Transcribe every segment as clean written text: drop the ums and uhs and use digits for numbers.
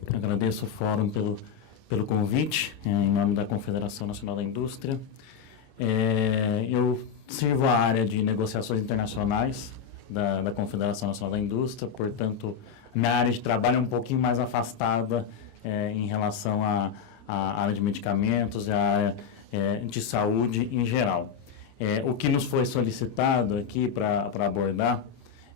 Agradeço o Fórum pelo convite, em nome da Confederação Nacional da Indústria. Eu sirvo a área de negociações internacionais da Confederação Nacional da Indústria, portanto, minha área de trabalho é um pouquinho mais afastada em relação à área de medicamentos e à área de saúde em geral. O que nos foi solicitado aqui para abordar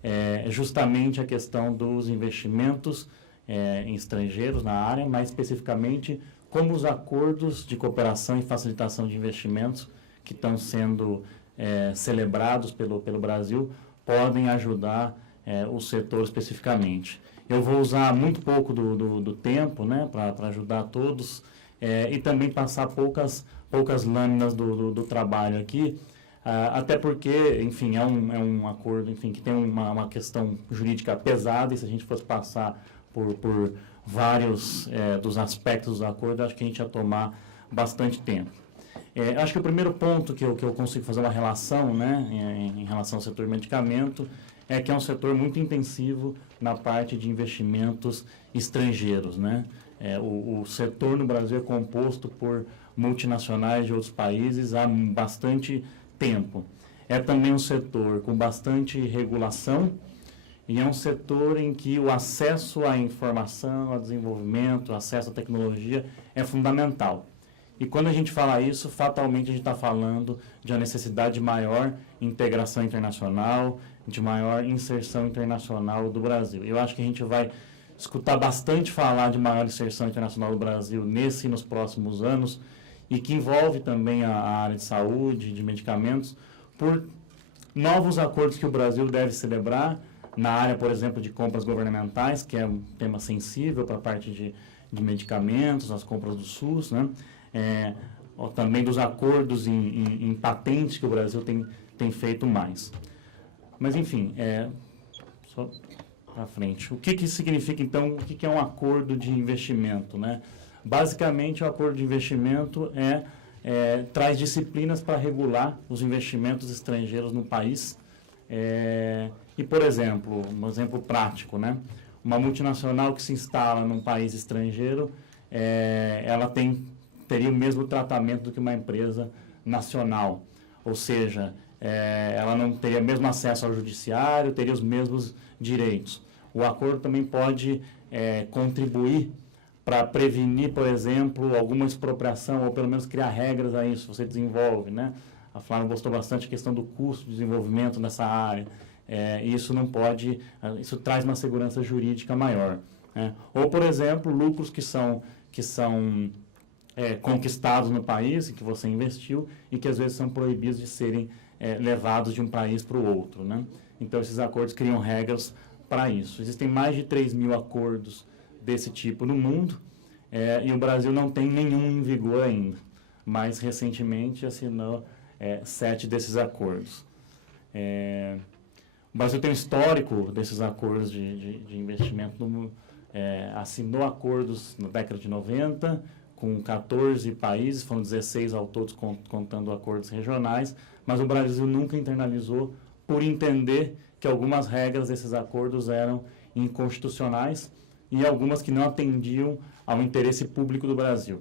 é justamente a questão dos investimentos em estrangeiros na área, mais especificamente como os acordos de cooperação e facilitação de investimentos que estão sendo celebrados pelo Brasil podem ajudar o setor especificamente. Eu vou usar muito pouco do tempo, né, para ajudar todos e também passar poucas lâminas do trabalho aqui, até porque, enfim, é um acordo, enfim, que tem uma questão jurídica pesada, e se a gente fosse passar por vários dos aspectos do acordo, acho que a gente ia tomar bastante tempo. Acho que o primeiro ponto que eu consigo fazer uma relação, né, em relação ao setor de medicamento, é que é um setor muito intensivo na parte de investimentos estrangeiros, né? O setor no Brasil é composto por multinacionais de outros países há bastante tempo. É também um setor com bastante regulação e é um setor em que o acesso à informação, ao desenvolvimento, o acesso à tecnologia é fundamental. E quando a gente fala isso, fatalmente a gente está falando de uma necessidade de maior integração internacional, de maior inserção internacional do Brasil. Eu acho que a gente vai escutar bastante falar de maior inserção internacional do Brasil nesse e nos próximos anos, e que envolve também a área de saúde, de medicamentos, por novos acordos que o Brasil deve celebrar na área, por exemplo, de compras governamentais, que é um tema sensível para a parte de medicamentos, as compras do SUS, né? Também dos acordos em patentes que o Brasil tem feito mais. Mas, enfim, só para frente. O que significa, então, o que é um acordo de investimento, né? Basicamente, o acordo de investimento traz disciplinas para regular os investimentos estrangeiros no país. E, por exemplo, um exemplo prático, né? Uma multinacional que se instala num país estrangeiro, ela teria o mesmo tratamento do que uma empresa nacional. Ou seja, ela não teria o mesmo acesso ao judiciário, teria os mesmos direitos. O acordo também pode contribuir para prevenir, por exemplo, alguma expropriação, ou pelo menos criar regras a isso, você desenvolve, né? A Flávia gostou bastante a questão do custo de desenvolvimento nessa área. Isso não pode, isso traz uma segurança jurídica maior, né? Ou, por exemplo, lucros que são conquistados no país, em que você investiu, e que às vezes são proibidos de serem levados de um país para o outro, né? Então, esses acordos criam regras para isso. Existem mais de 3.000 acordos desse tipo no mundo, e o Brasil não tem nenhum em vigor ainda, mas recentemente assinou 7 desses acordos. O Brasil tem um histórico desses acordos de investimento, assinou acordos na década de 90, com 14 países, foram 16 ao todo, contando acordos regionais, mas o Brasil nunca internalizou por entender que algumas regras desses acordos eram inconstitucionais e algumas que não atendiam ao interesse público do Brasil,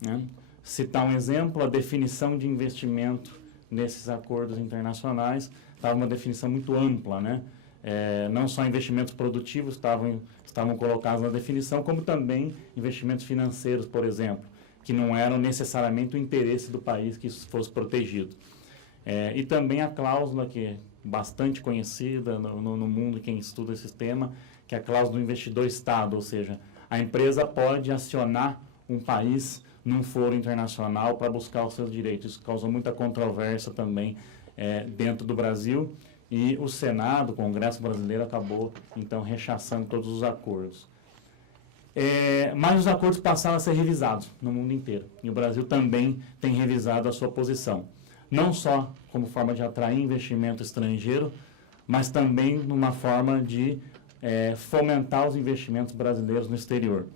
né? Citar um exemplo, a definição de investimento nesses acordos internacionais estava uma definição muito ampla, né? Não só investimentos produtivos estavam colocados na definição, como também investimentos financeiros, por exemplo, que não eram necessariamente o interesse do país que isso fosse protegido. E também a cláusula que é bastante conhecida no mundo, quem estuda esse tema, que é a cláusula do investidor-Estado, ou seja, a empresa pode acionar um país num foro internacional para buscar os seus direitos. Isso causou muita controvérsia também dentro do Brasil, e o Senado, o Congresso brasileiro, acabou, então, rechaçando todos os acordos. Mas os acordos passaram a ser revisados no mundo inteiro, e o Brasil também tem revisado a sua posição. Não só como forma de atrair investimento estrangeiro, mas também numa forma de fomentar os investimentos brasileiros no exterior.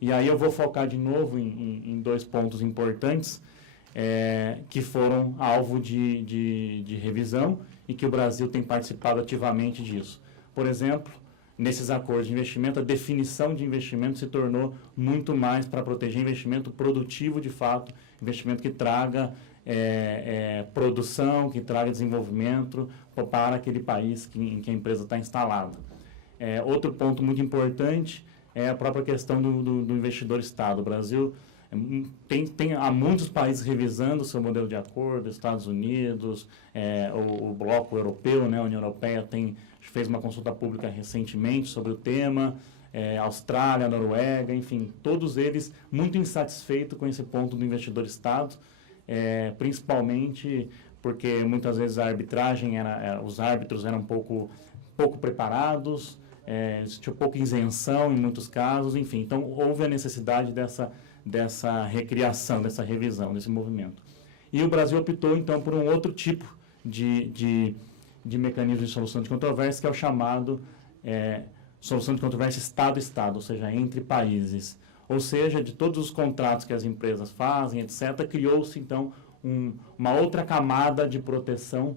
E aí eu vou focar de novo em 2 pontos importantes, que foram alvo de revisão e que o Brasil tem participado ativamente disso. Por exemplo, nesses acordos de investimento, a definição de investimento se tornou muito mais para proteger investimento produtivo de fato, investimento que traga produção, que traga desenvolvimento para aquele país em que a empresa está instalada. Outro ponto muito importante é a própria questão do investidor Estado. O Brasil há muitos países revisando o seu modelo de acordo, Estados Unidos, o bloco europeu, né, a União Europeia fez uma consulta pública recentemente sobre o tema, Austrália, Noruega, enfim, todos eles muito insatisfeitos com esse ponto do investidor Estado, principalmente porque muitas vezes a arbitragem, os árbitros eram pouco preparados, tinha pouca isenção em muitos casos, enfim, então houve a necessidade dessa recriação, dessa revisão, desse movimento. E o Brasil optou, então, por um outro tipo de mecanismo de solução de controvérsia, que é o chamado solução de controvérsia Estado-Estado, ou seja, entre países. Ou seja, de todos os contratos que as empresas fazem, etc., criou-se, então, uma outra camada de proteção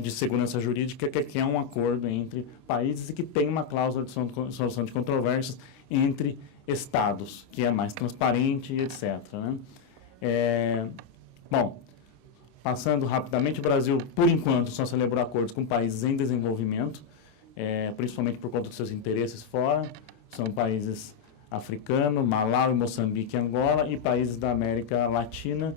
de segurança jurídica, que é um acordo entre países e que tem uma cláusula de solução de controvérsias entre Estados, que é mais transparente, etc. Né? Bom, passando rapidamente, o Brasil, por enquanto, só celebrou acordos com países em desenvolvimento, principalmente por conta dos seus interesses fora. São países africanos, Malau, Moçambique, Angola, e países da América Latina,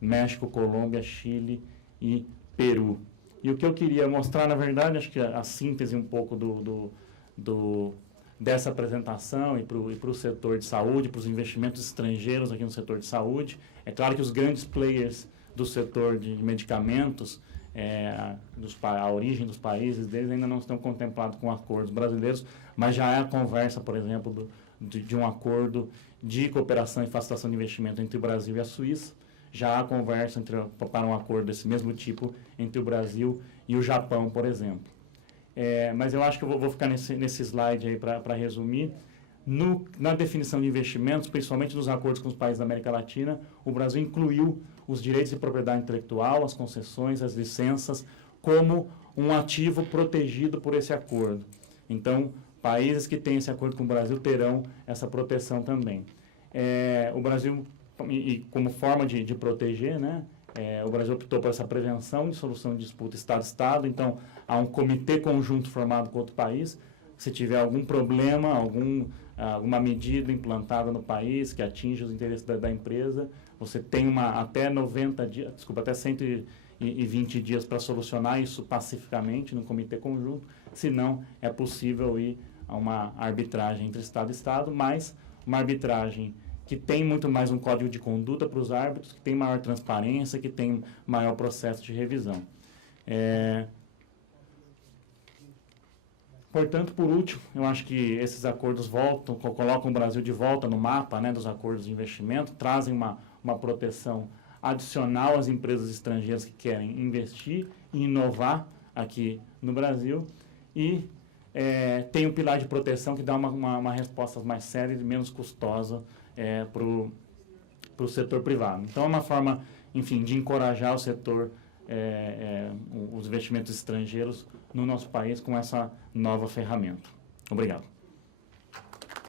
México, Colômbia, Chile e Peru. E o que eu queria mostrar, na verdade, acho que a síntese um pouco dessa apresentação e para o setor de saúde, para os investimentos estrangeiros aqui no setor de saúde. É claro que os grandes players do setor de medicamentos, a origem dos países deles ainda não estão contemplados com acordos brasileiros, mas já há conversa, por exemplo, de um acordo de cooperação e facilitação de investimento entre o Brasil e a Suíça. Já há conversa para um acordo desse mesmo tipo entre o Brasil e o Japão, por exemplo. Mas eu acho que eu vou ficar nesse slide aí para resumir. Na definição de investimentos, principalmente nos acordos com os países da América Latina, o Brasil incluiu os direitos de propriedade intelectual, as concessões, as licenças, como um ativo protegido por esse acordo. Então, países que têm esse acordo com o Brasil terão essa proteção também. O Brasil, como forma de proteger, né, o Brasil optou por essa prevenção de solução de disputa Estado-Estado. Então, há um comitê conjunto formado com outro país. Se tiver algum problema, alguma medida implantada no país que atinge os interesses da empresa, você tem até 120 dias para solucionar isso pacificamente no comitê conjunto. Se não, é possível ir a uma arbitragem entre Estado e Estado, mas uma arbitragem que tem muito mais um código de conduta para os árbitros, que tem maior transparência, que tem maior processo de revisão. Portanto, por último, eu acho que esses acordos colocam o Brasil de volta no mapa, né, dos acordos de investimento, trazem uma proteção adicional às empresas estrangeiras que querem investir e inovar aqui no Brasil, e tem um pilar de proteção que dá uma resposta mais séria e menos custosa para o setor privado. Então, é uma forma, enfim, de encorajar o setor, os investimentos estrangeiros no nosso país com essa nova ferramenta. Obrigado.